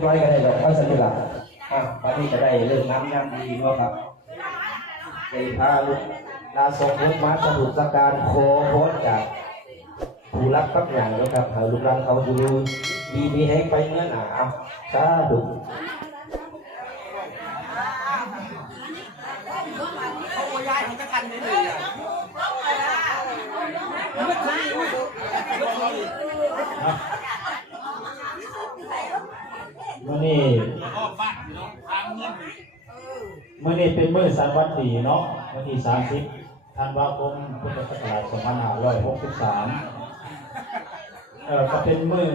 ร้อยก็ได้ดอกก็สนุกอะอะวันนี้ก็ได้เรื่องน้ำน้ำดีเนาะครับได้พาลูกลาส่งลูกมาสรุปสักการโคโคตจากผู้รักปักอย่างเนาะครับหาลูกรังเขาดูดีมีให้ไปเงินอะเอาสาธุเขา เมื่อเนี่ยเมื่อนี้มื่อนี้เป็นมื้อสันวันดีเนาะวันที่30ธันวาคมพุทธศักราช2563เอ่อก็เป็นมื้อ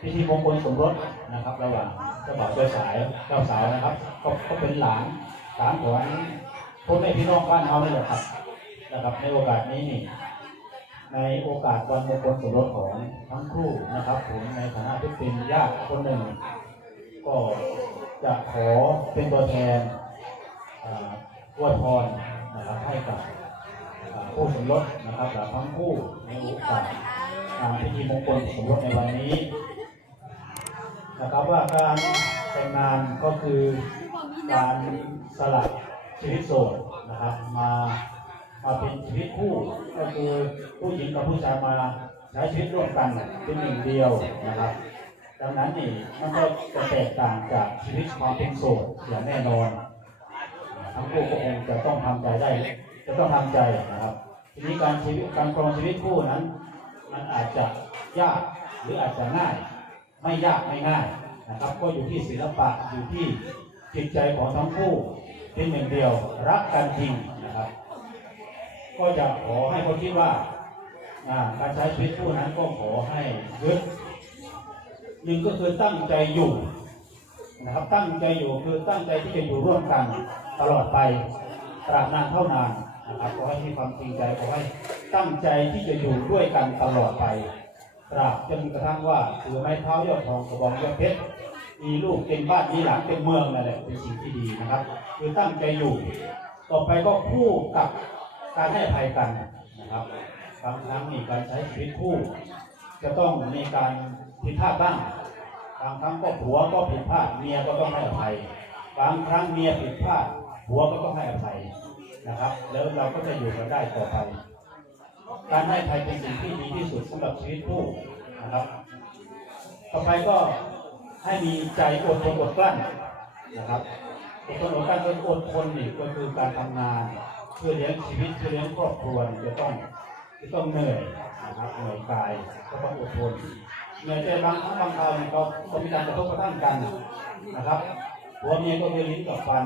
พิธีมงคลสมรสนะครับระหว่างเจ้าบ่าวเจ้าสายเจ้าสาวนะครับ ก็ก็เป็นหลานหลานของพ่อแม่พี่น้องบ้านเฮานี่แหละครับนะครับ ในโอกาสนี้นี่ ในโอกาสวันมงคลสมรสของทั้งคู่นะครับ ผมในฐานะที่เป็นญาติคนหนึ่ง ก็จะขอเป็นตัวแทนอ่อวยพรนะครับให้กับอ่าผู้สมรสนะครับและทั้งคู่ในโอกาสงานพิธีมงคลสมรสในวันนี้ นะครับว่าการแต่งงานก็คือการสลับชีวิตโสดนะครับมา มาเป็นชีวิตคู่ก็คือผู้หญิงกับผู้ชายมาใช้ชีวิตร่วมกันเป็นหนึ่งเดียวนะครับ ดังนั้นนี่มันก็จะแตกต่างจากชีวิตความเป็นโสดอย่างแน่นอน ทั้งคู่ก็คงจะต้องทำใจได้ จะต้องทำใจนะครับ ทีนี้การชีวิตการครองชีวิตคู่นั้น มันอาจจะยากหรืออาจจะง่าย ไม่ยากไม่ง่ายนะครับ ก็อยู่ที่ศิลปะอยู่ที่จิตใจของทั้งคู่เป็นหนึ่งเดียวรักกันจริงนะครับ ก็จะขอให้เขาคิดว่าการใช้ชีวิตคู่นั้นก็ขอให้ยึดหนึ่งก็คือตั้งใจอยู่นะครับตั้งใจอยู่คือตั้งใจที่จะอยู่ร่วมกันตลอดไปตราบนานเท่านานนะครับขอให้มีความจริงใจขอให้ตั้งใจที่จะอยู่ด้วยกันตลอดไปตราบจนกระทั่งว่าถือไม้เท้ายอดทองกระบองยอดเพชรมีลูกเป็นบ้านมีหลังเป็นเมืองนั่นแหละเป็นสิ่งที่ดีนะครับ คือตั้งใจอยู่ ต่อไปก็คู่กับ การให้อภัยกันนะครับบางครั้งนี่การใช้ชีวิตคู่ จะต้องมีการผิดพลาดบ้างบางครั้งก็ผัวก็ผิดพลาดเมียก็ต้องให้อภัย บางครั้งเมียผิดพลาดผัวก็ต้องให้อภัยนะครับ แล้วเราก็จะอยู่กันได้ต่อไป การให้อภัยเป็นสิ่งที่ดีที่สุดสำหรับชีวิตคู่นะครับ ต่อไปก็ให้มีใจอดทนอดกลั้นนะครับอดทนอดกลั้นก็อดทนนี่ก็คือการทำงาน เพื่อเลี้ยงชีวิตเพื่อเลี้ยงครอบครัวจะต้องจะต้องเหนื่อยนะครับเหนื่อยกายก็ต้องอดทนเหนื่อยใจบางครั้งบางคราวนี่ก็ก็มีการกระทบกระทั่งกันนะครับหัวเมียก็คือลิ้นกับฟัน